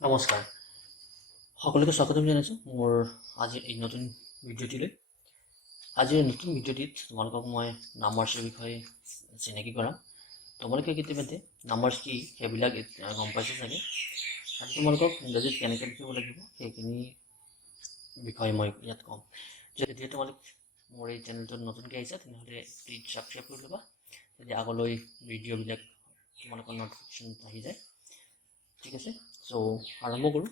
নমস্কাৰ সকলোকে স্বাগতম জনাইছো মোৰ আজিৰ এই নতুন ভিডিঅ'টিলৈ। আজিৰ নতুন ভিডিঅ'টিত তোমালোকক মই নাম্বাৰ্ছৰ বিষয়ে চিনাকি কৰাম। তোমালোকে কেতিয়াবা নাম্বাৰ্ছ কি সেইবিলাক গম পাইছে চাগে। আজি তোমালোকক ইংৰাজীত কেনেকৈ লিখিব লাগিব সেইখিনি বিষয়ে মই ইয়াত ক'ম। যদি তোমালোক মোৰ এই চেনেলটোত নতুনকৈ আহিছা তেনেহ'লে প্লিজ ছাবস্ক্ৰাইব কৰি ল'বা, যদি আগলৈ ভিডিঅ'বিলাক তোমালোকৰ ন'টিফিকেশ্যন আহি যায়। ঠিক আছে, চ' আৰম্ভ কৰোঁ।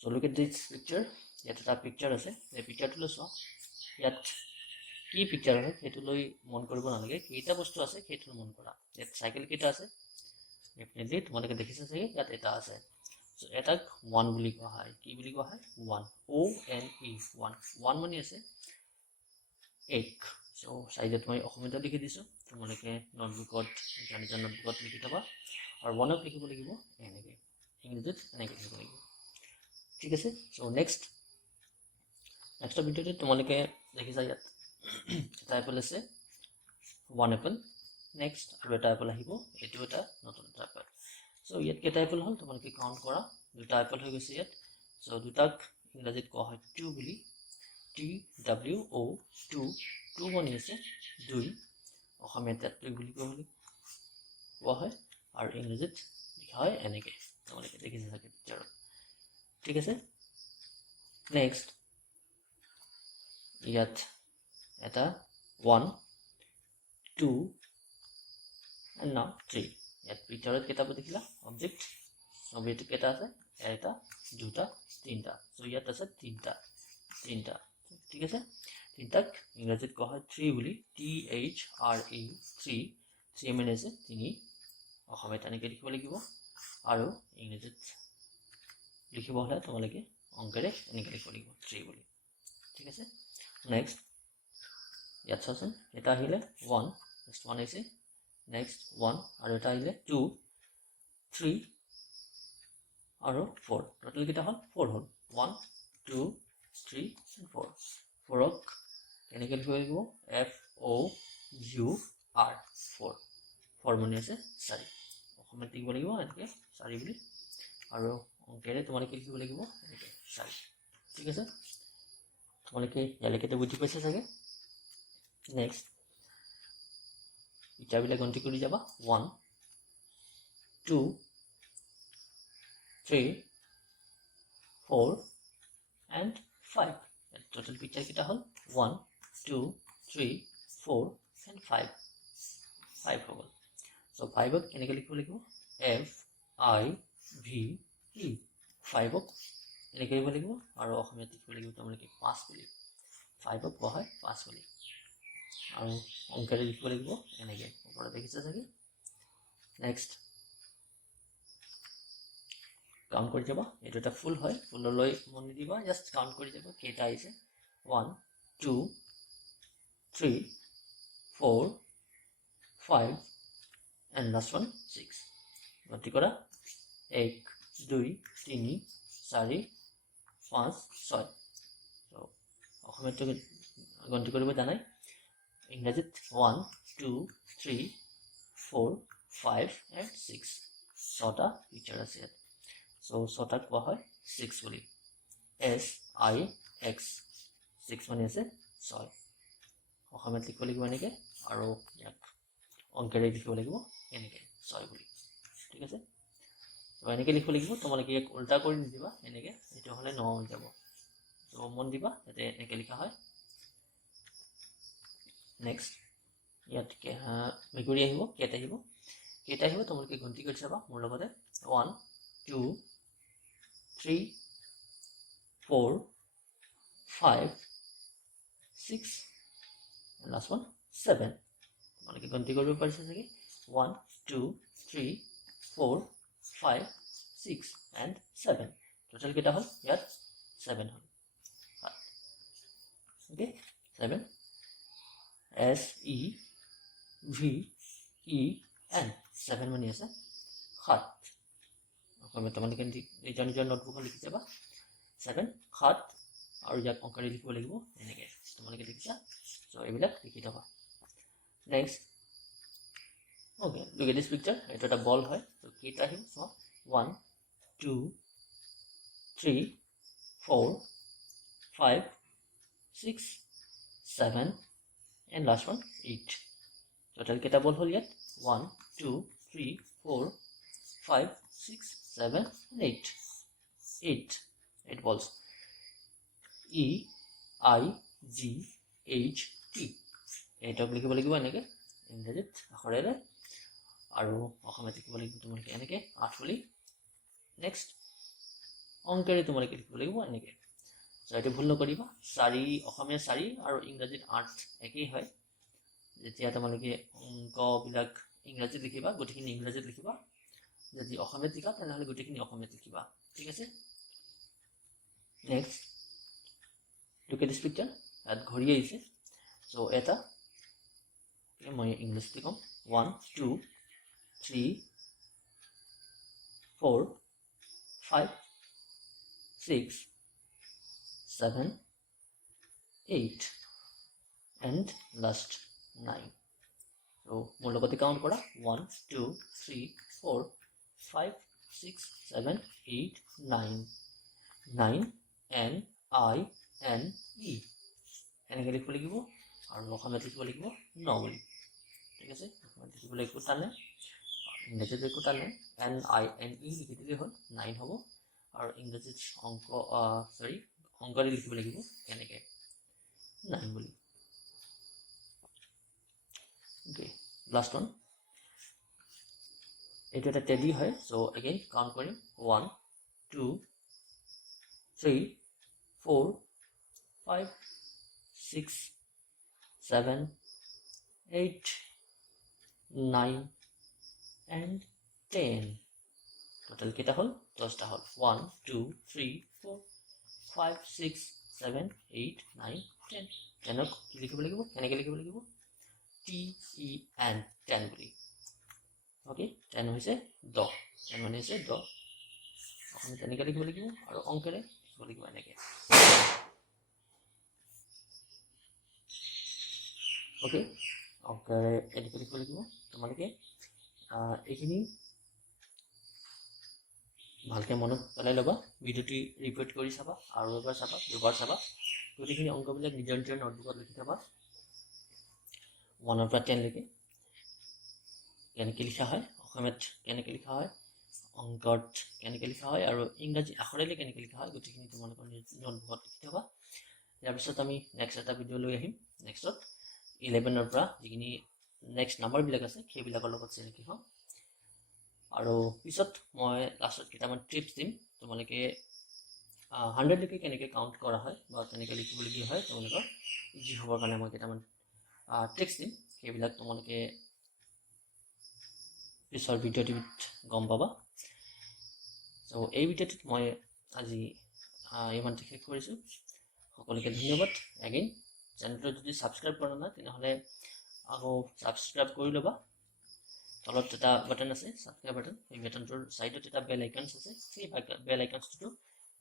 So look at this picture. ইয়াত এটা পিকচাৰ আছে, এই পিকচাৰটোলৈ চোৱা। ইয়াত কি পিকচাৰ হয় সেইটোলৈ মন কৰিব নালাগে, কেইটা বস্তু আছে সেইটো মন কৰা। ইয়াত চাইকেল কেইটা আছে ডেফিনেটলি তোমালোকে দেখিছা চাগে, ইয়াত এটা আছে। চ' এটাক ওৱান বুলি কোৱা হয়। কি বুলি কোৱা হয়? One, ONE, one. ওৱান মানে আছে এক। চ' চাইডত মই অসমীয়াতে লিখি দিছোঁ, তোমালোকে নোটবুকত নিজৰ নোটবুকত লিখি থবা। আৰু ওৱানক লিখিব লাগিব এনেকৈ, ইংৰাজীত এনেকৈ লিখিব লাগিব। ঠিক আছে, চ' নেক্সট ভিডিঅ'তে তোমালোকে দেখিছা ইয়াত এটা এপল আছে, ওৱান এপল। নেক্সট আৰু এটা এপল আহিব, এইটো এটা নতুন এটা এপল। চ' ইয়াত কেইটা এপল হ'ল তোমালোকে কাউণ্ট কৰা। দুটা এপল হৈ গৈছে ইয়াত। চ' দুটাক ইংৰাজীত কোৱা হয় টু বুলি, TWO, টু। টু মানে আছে দুই, অসমীয়াত দুই বুলি কোৱা হয়, আৰু ইংৰাজীত লিখা হয় এনেকৈ, তোমালোকে দেখিছে চাগে পিকচাৰত। ঠিক আছে, নেক্সট ইয়াত এটা ওৱান, টু এণ্ড নাও থ্ৰী। ইয়াত পিকচাৰত কেইটা দেখিলা অবজেক্ট, অবজেক্ট কেইটা আছে? এটা, দুটা, তিনিটা। চ' ইয়াত আছে তিনিটা। ঠিক আছে, তিনিটাক ইংৰাজীত কোৱা হয় থ্ৰী বুলি, THRE, থ্ৰী। থ্ৰী মানে আছে তিনি, অসমীয়াত এনেকৈ লিখিব লাগিব, আৰু ইংৰাজীত লিখিব হ'লে তোমালোকে অংকেৰে এনেকৈ লিখিব লাগিব থ্ৰী বুলি। ঠিক আছে, নেক্সট ইয়াত চাওঁচোন, এটা আহিলে ওৱান, জাষ্ট ওৱান আহিছে। নেক্সট ওৱান, আৰু এটা আহিলে টু, থ্ৰী আৰু ফ'ৰ। টোটেল কেইটা হ'ল? ফ'ৰ হ'ল। One, two, three, four. ফ'ৰক এনেকৈ লিখিব লাগিব FOUR, ফ'ৰ। ফ'ৰ মানে আছে চাৰি, অসমীয়াত লিখিব লাগিব এনেকৈ চাৰি বুলি, আৰু অংকেৰে তোমালোকে লিখিব লাগিব এনেকৈ চাৰি। ঠিক আছে, তোমালোকে ইয়ালৈকেতো বুজি পাইছে চাগে। নেক্সট পিকচাৰবিলাক গন্তি কৰি যাবা। One, two, three, four and five. Total picture কেইটা হ'ল? One, two, three, four and five. Five হৈ গ'ল। চ' ফাইভক এনেকৈ লিখিব লাগিব FIVE, ফাইভক এনেকৈ লিখিব লাগিব, আৰু অসমীয়াত লিখিব লাগিব তোমালোকে পাঁচ বুলি। ফাইভক কোৱা হয় পাঁচ বুলি, আৰু অংকেৰে লিখিব লাগিব এনেকৈ, ওপৰত দেখিছে চাগে। নেক্সট কাউণ্ট কৰি যাবা, এইটো এটা ফুল হয়, ফুললৈ মন নিদিবা, জাষ্ট কাউণ্ট কৰি যাবা কেইটা আহিছে। One, two, three, four, five and last one six. গন্তি কৰা, এক, দুই, তিনি, চাৰি, পাঁচ, ছয়। অসমীয়াটো গন্তি কৰিব জানাই, ইংৰাজীত one, two, three, four, five and six. ছটা পিকচাৰ আছে ইয়াত। চ' ছটাক কোৱা হয় ছিক্স বুলি, SIX, ছিক্স মানে আছে ছয়। অসমীয়াত লিখিব লাগিব এনেকৈ, আৰু ইয়াক অংকেৰে লিখিব লাগিব এনেকৈ ছয় বুলি। ঠিক আছে, ত' এনেকৈ লিখিব লাগিব, তোমালোকে ইয়াক উল্টা কৰি নিদিবা এনেকৈ, এইটো হ'লে ন হৈ যাব। ত' মন দিবা যাতে এনেকৈ লিখা হয়। নেক্সট ইয়াত মেকুৰী আহিব, কেট আহিব। কেইটা আহিব তোমালোকে গন্তি কৰি চাবা মোৰ লগতে। One, two, three, four, five, six, last one seven. তোমালোকে গন্তি কৰিব পাৰিছা চাগে। One, two, three, four, five, six and seven. Total কেইটা হ'ল ইয়াত? ছেভেন হ'ল। অ'কে, ছেভেন, SEVEN, ছেভেন মানে আছে সাত। অসমীয়াত তোমালোকে নিজৰ নোটবুকত লিখি যাবা ছেভেন, সাত, আৰু ইয়াক অংকেৰে লিখিব লাগিব এনেকৈ, তোমালোকে লিখিছা। চ' এইবিলাক লিখি থবা। Next okay, look at this picture. এইটো এটা বল হয়, ত' কেইটা আহিব চোৱা। 1 2 3 4 5 6 7 and last one 8 total কেটা বল হল ইয়াত 1 2 3 4 5 6 7 and 8 balls E I G H T এইটা লিখিব লাগিব এনেকে ইংৰাজীত আখৰেৰে আৰু অসমীয়াত লিখিব লাগিব তোমালোকে এনেকে 8 বুলি নেক্সট অংকেৰে তোমালোকে লিখিব লাগিব এনেকে সো এটা ভুল নকৰিবা 4 অসমীয়া 4 আৰু ইংৰাজীত 8 একেই হয় যেতিয়া তোমালোকে অংকবিলাক ইংৰাজীত লিখিবা গোটেইখিনি ইংৰাজীত লিখিবা যদি অসমীয়াত লিখা তেনেহলে গোটেইখিনি অসমীয়াত লিখিবা ঠিক আছে next look at this picture at ঘড়ি আহিছে so এটা মই ইংলিশত লিখম 1 2 3 4 5 6 7 8 and last 9 so মোৰ লগতে কাউন্ট কৰা 1 2 3 4 5 6 7 8 9 9 N I N E এনেকে লিখিব লাগিব আৰু অসমীয়াত লিখিব লাগিব 9 বুলি ঠিক আছে অসমীয়াত লিখিব লাগিব টানে ইংৰাজীত লিখিব টানে N I N E লিখি দিলে হ'ল 9 হ'ব আৰু ইংৰাজীত অংক সৰি অংকৰে লিখিব লাগিব এনেকে 9 বুলি ওকে লাষ্ট ওয়ান এটা একটা টেডি হয় সো अगेन কাউন্ট কৰিম 1 2 3 4 5 6 7 8 9 and 10 টোটাল কেটা হল 10টা হল 1 2 3 4 5 6 7 8 9 10 কেনক কি লিখিব লাগিব কেনেকৈ লিখিব লাগিব T E N 10 বুলি ওকে 10 হৈছে 10 10 মানে হৈছে 10 এখন তেনেকৈ লিখিব লাগিব আৰু অংকেৰে লিখিব লাগিব এনেকৈ ওকে অংকেৰে এনেকৈ লিখিব লাগিব তোমালোকে এইখিনি ভালকৈ মনত পেলাই ল'বা ভিডিঅ'টি ৰিপিট কৰি চাবা আৰু এবাৰ চাবা দুবাৰ চাবা গোটেইখিনি অংকবিলাক নিজৰ নিজৰ নোটবুকত লিখি থবা 1 পৰা 10 লৈকে কেনেকৈ লিখা হয় অসমীয়াত কেনেকৈ লিখা হয় অংকত কেনেকৈ লিখা হয় আৰু ইংৰাজী আখৰেৰে কেনেকৈ লিখা হয় গোটেইখিনি তোমালোকৰ নোটবুকত লিখি থবা ইয়াৰ পিছত আমি নেক্সট এটা ভিডিঅ' লৈ আহিম নেক্সটত 11 পৰা যিখিনি নেক্সট নাম্বাৰবিলাক আছে সেইবিলাকৰ লগত চিনাকি হ'ম আৰু পিছত মই লাষ্টত কেইটামান টিপছ দিম তোমালোকে 100 লৈকে কেনেকৈ কাউণ্ট কৰা হয় বা কেনেকৈ লিখিবলগীয়া হয় তোমালোকৰ ইজি হ'বৰ কাৰণে মই কেইটামান টিপছ দিম সেইবিলাক তোমালোকে পিছৰ ভিডিঅ'টিত গম পাবা সো এই ভিডিঅ'টিত মই আজি ইমানতে শেষ কৰিছোঁ সকলোকে ধন্যবাদ এগেইন চেনেলটো যদি ছাবস্ক্ৰাইব কৰা নাই তেনেহ'লে আকৌ ছাবস্ক্ৰাইব কৰি ল'বা তলত এটা বাটন আছে ছাবস্ক্ৰাইব বাটন এই বাটনটোৰ ছাইডত এটা বেল আইকনছ আছে সেই বেল আইকনছটো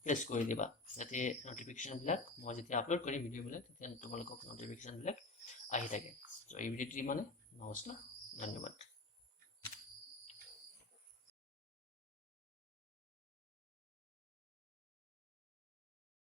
প্ৰেছ কৰি দিবা যাতে নটিফিকেশ্যনবিলাক মই যেতিয়া আপলোড কৰিম ভিডিঅ'বিলাক তেতিয়া তোমালোকক নটিফিকেশ্যনবিলাক আহি থাকে সো এই ভিডিঅ'টি মানে নমস্কাৰ ধন্যবাদ